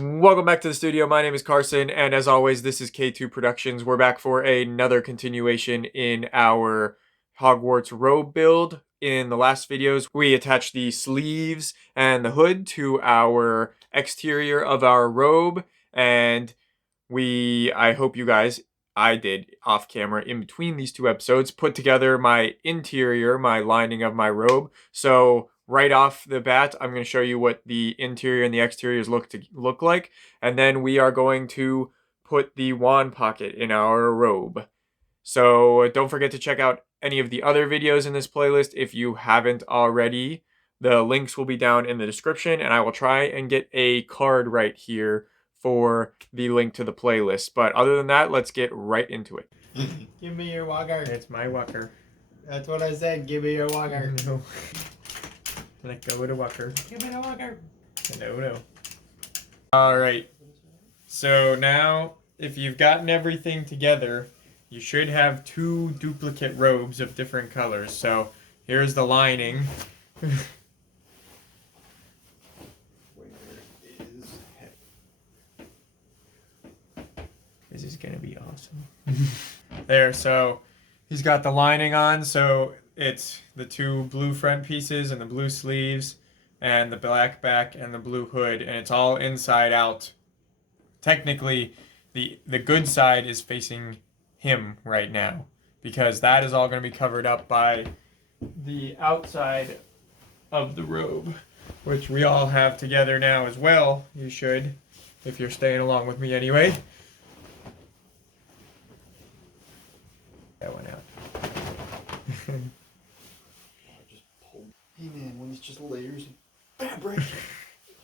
Welcome back to the studio. My name is Carson, and as always, this is K2 Productions. We're back for another continuation in our Hogwarts robe build. In the last videos, we attached the sleeves and the hood to our exterior of our robe, and I hope you guys, I did off camera in between these two episodes, put together my interior, my lining of my robe. So right off the bat, I'm going to show you what the interior and the exteriors look like. And then we are going to put the wand pocket in our robe. So don't forget to check out any of the other videos in this playlist if you haven't already. The links will be down in the description, and I will try and get a card right here for the link to the playlist. But other than that, let's get right into it. Give me your walker. It's my walker. That's what I said. Give me your walker. No. Let go of the walker. Give me the walker. No. Alright. So now, if you've gotten everything together, you should have two duplicate robes of different colors. So here's the lining. This is gonna be awesome. There, so he's got the lining on, so it's the two blue front pieces and the blue sleeves and the black back and the blue hood, and it's all inside out. Technically, the good side is facing him right now, because that is all going to be covered up by the outside of the robe, which we all have together now as well. You should, if you're staying along with me anyway. That went out. Hey man, when it's just layers of fabric,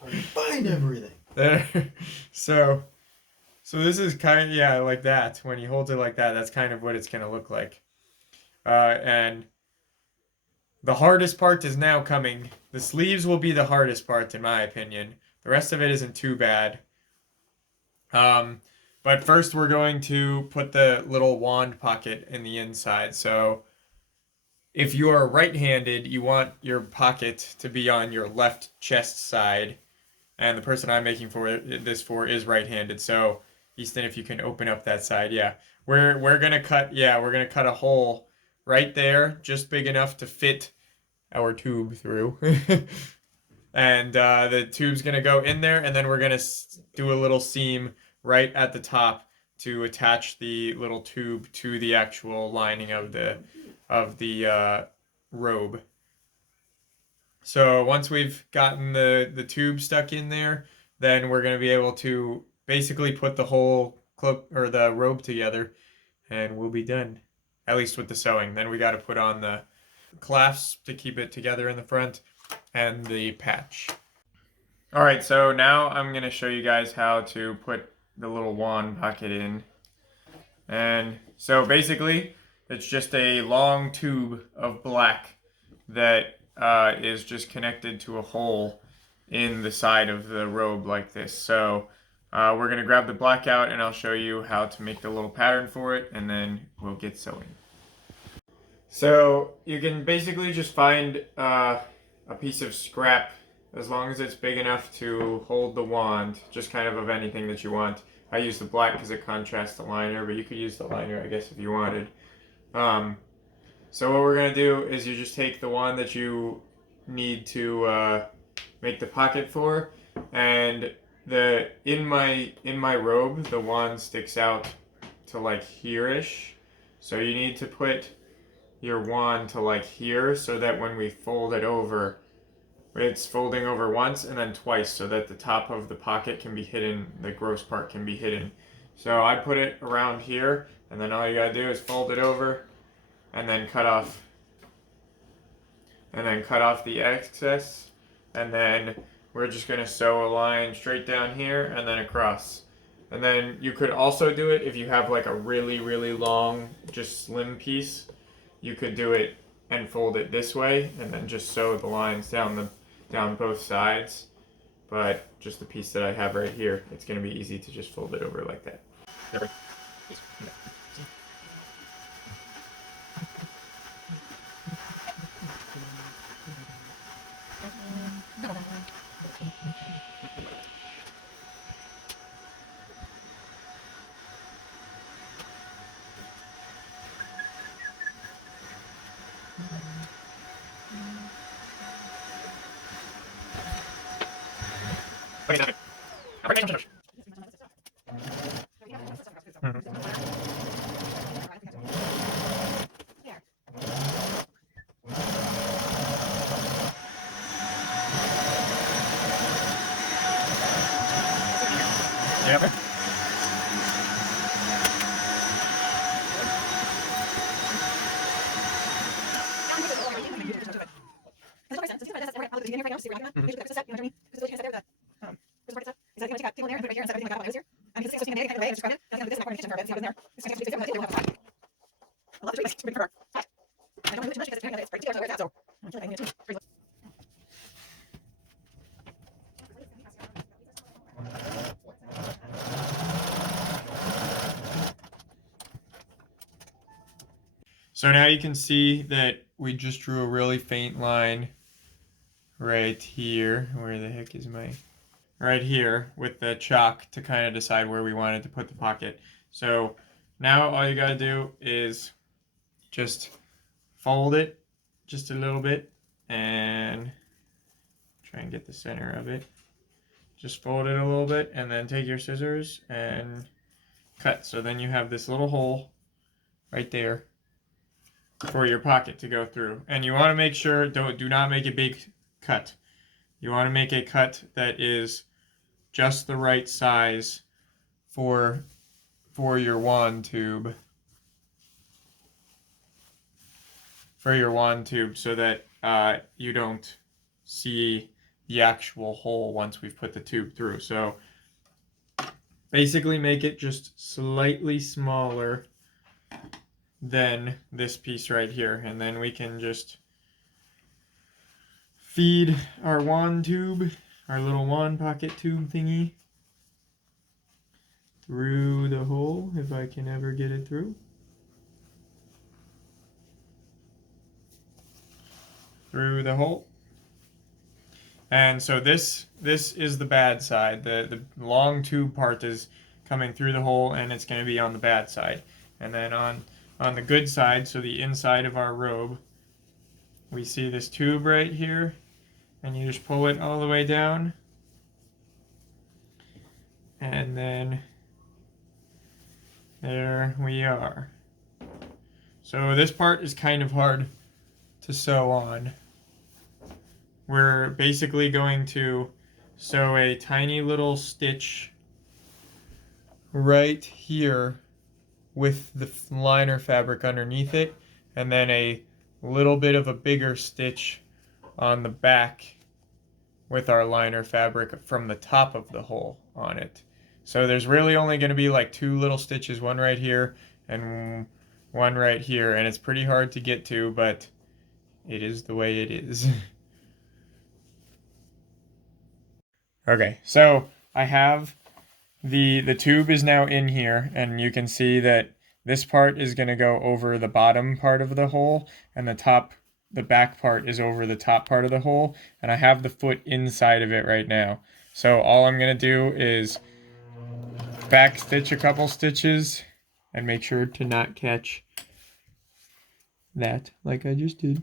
hard to find everything. There. So this is kind of, yeah, like that. When he holds it like that, that's kind of what it's going to look like. And the hardest part is now coming. The sleeves will be the hardest part, in my opinion. The rest of it isn't too bad. But first we're going to put the little wand pocket in the inside. So if you are right-handed, you want your pocket to be on your left chest side. And the person I'm making this for is right-handed. So Easton, if you can open up that side, yeah. We're gonna cut a hole right there, just big enough to fit our tube through. And the tube's gonna go in there, and then we're gonna do a little seam right at the top to attach the little tube to the actual lining of the robe. So once we've gotten the tube stuck in there, then we're going to be able to basically put the whole cloak or the robe together, and we'll be done. At least with the sewing. Then we got to put on the clasps to keep it together in the front and the patch. Alright, so now I'm going to show you guys how to put the little wand pocket in. And so basically, it's just a long tube of black that is just connected to a hole in the side of the robe like this. So we're going to grab the black out, and I'll show you how to make the little pattern for it, and then we'll get sewing. So you can basically just find a piece of scrap, as long as it's big enough to hold the wand, just kind of anything that you want. I use the black because it contrasts the liner, but you could use the liner, I guess, if you wanted. So what we're going to do is you just take the one that you need to make the pocket for, and in my robe, the wand sticks out to like here-ish. So you need to put your wand to like here, so that when we fold it over, it's folding over once and then twice, so that the top of the pocket can be hidden, the gross part can be hidden. So I put it around here, and then all you gotta do is fold it over, and then cut off the excess, and then we're just going to sew a line straight down here and then across. And then you could also do it if you have like a really long, just slim piece. You could do it and fold it this way, and then just sew the lines down both sides. But just the piece that I have right here, it's going to be easy to just fold it over like that. Yeah. So now you can see that we just drew a really faint line right here. Where the heck is my... Right here with the chalk to kind of decide where we wanted to put the pocket. So now all you gotta do is just fold it just a little bit and try and get the center of it. Just fold it a little bit and then take your scissors and cut. So then you have this little hole right there for your pocket to go through. And you want to make sure, do not make a big cut. You want to make a cut that is just the right size for your wand tube. For your wand tube, so that you don't see the actual hole once we've put the tube through. So basically make it just slightly smaller than this piece right here, and then we can just feed our wand tube, our little wand pocket tube thingy, through the hole, if I can ever get it through. Through the hole. And so this is the bad side. The long tube part is coming through the hole, and it's going to be on the bad side. And then on the good side, so the inside of our robe, we see this tube right here, and you just pull it all the way down, and then there we are. So this part is kind of hard to sew on. We're basically going to sew a tiny little stitch right here with the liner fabric underneath it, and then a little bit of a bigger stitch on the back with our liner fabric from the top of the hole on it. So there's really only going to be like 2 little stitches, one right here and one right here, and it's pretty hard to get to, but it is the way it is. Okay, so I have the tube is now in here, and you can see that this part is going to go over the bottom part of the hole, and the back part is over the top part of the hole, and I have the foot inside of it right now. So all I'm going to do is back stitch a couple stitches and make sure to not catch that like I just did.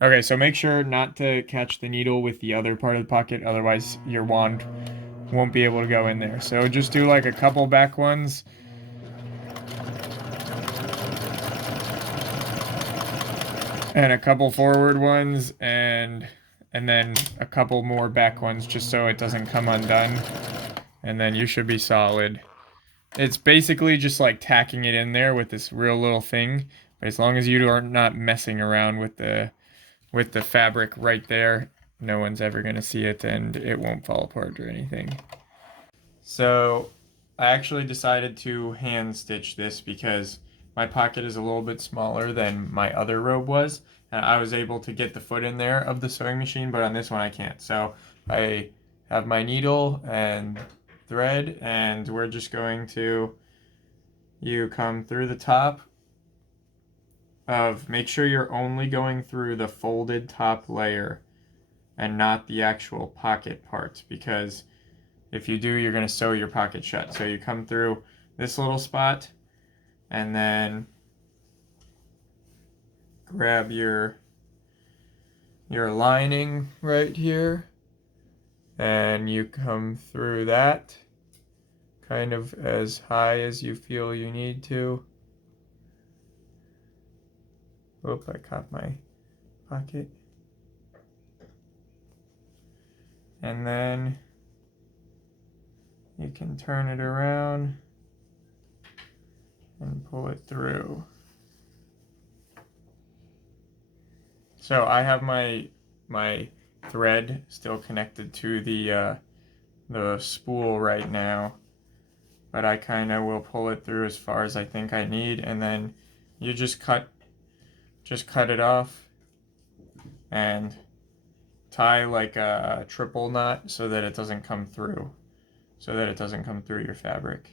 Okay, so make sure not to catch the needle with the other part of the pocket, otherwise your wand won't be able to go in there. So just do like a couple back ones. And a couple forward ones, and then a couple more back ones just so it doesn't come undone. And then you should be solid. It's basically just like tacking it in there with this real little thing. But as long as you are not messing around with the fabric right there, no one's ever going to see it, and it won't fall apart or anything. So I actually decided to hand stitch this because my pocket is a little bit smaller than my other robe was, and I was able to get the foot in there of the sewing machine, but on this one I can't. So I have my needle and thread, and we're just going to, you come through the top of, make sure you're only going through the folded top layer and not the actual pocket part, because if you do, you're going to sew your pocket shut. So you come through this little spot and then grab your lining right here and you come through that kind of as high as you feel you need to. Oop, I caught my pocket. And then you can turn it around and pull it through. So I have my thread still connected to the spool right now, but I kind of will pull it through as far as I think I need, and then you just cut it off and tie like a triple knot so that it doesn't come through, your fabric.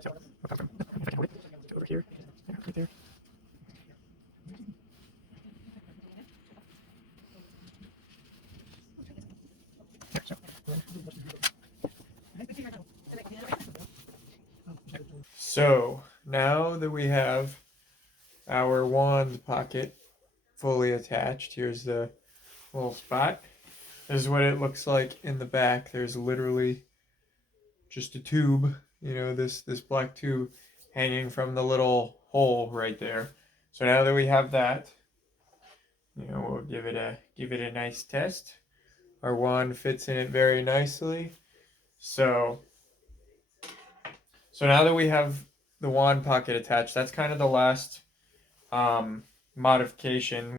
So, if I can hold it, over here, right there. So now that we have our wand pocket fully attached, here's the little spot. This is what it looks like in the back. There's literally just a tube, this black tube hanging from the little hole right there. So now that we have that, we'll give it a nice test. Our wand fits in it very nicely. So now that we have the wand pocket attached, that's kind of the last modification.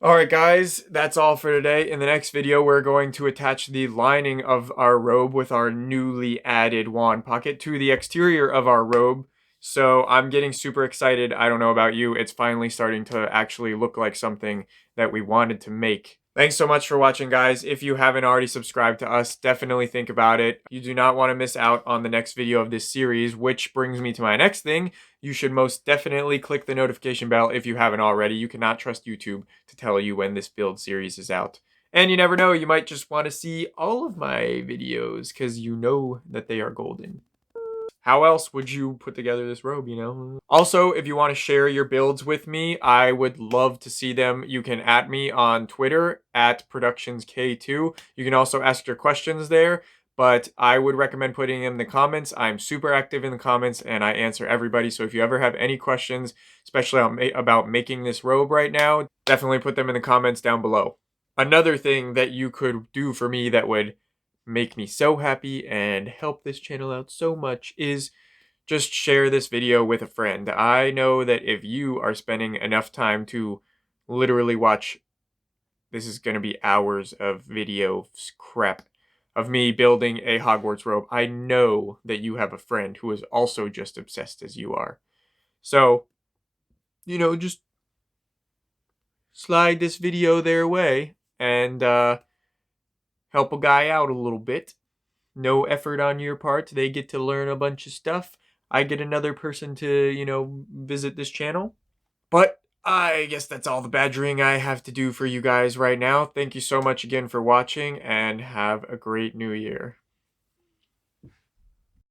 Alright guys, that's all for today. In the next video, we're going to attach the lining of our robe with our newly added wand pocket to the exterior of our robe. So I'm getting super excited. I don't know about you. It's finally starting to actually look like something that we wanted to make. Thanks so much for watching, guys. If you haven't already subscribed to us, definitely think about it. You do not want to miss out on the next video of this series, which brings me to my next thing. You should most definitely click the notification bell if you haven't already. You cannot trust YouTube to tell you when this build series is out. And you never know, you might just want to see all of my videos because you know that they are golden. How else would you put together this robe, Also, if you want to share your builds with me, I would love to see them. You can @ me on Twitter @ProductionsK2. You can also ask your questions there, but I would recommend putting them in the comments. I'm super active in the comments and I answer everybody. So if you ever have any questions, especially about making this robe right now, definitely put them in the comments down below. Another thing that you could do for me that would make me so happy and help this channel out so much is just share this video with a friend. I know that if you are spending enough time to literally watch, this is going to be hours of video crap of me building a Hogwarts robe, I know that you have a friend who is also just obsessed as you are. So, just slide this video their way and help a guy out a little bit. No effort on your part. They get to learn a bunch of stuff. I get another person to, visit this channel. But I guess that's all the badgering I have to do for you guys right now. Thank you so much again for watching and have a great new year.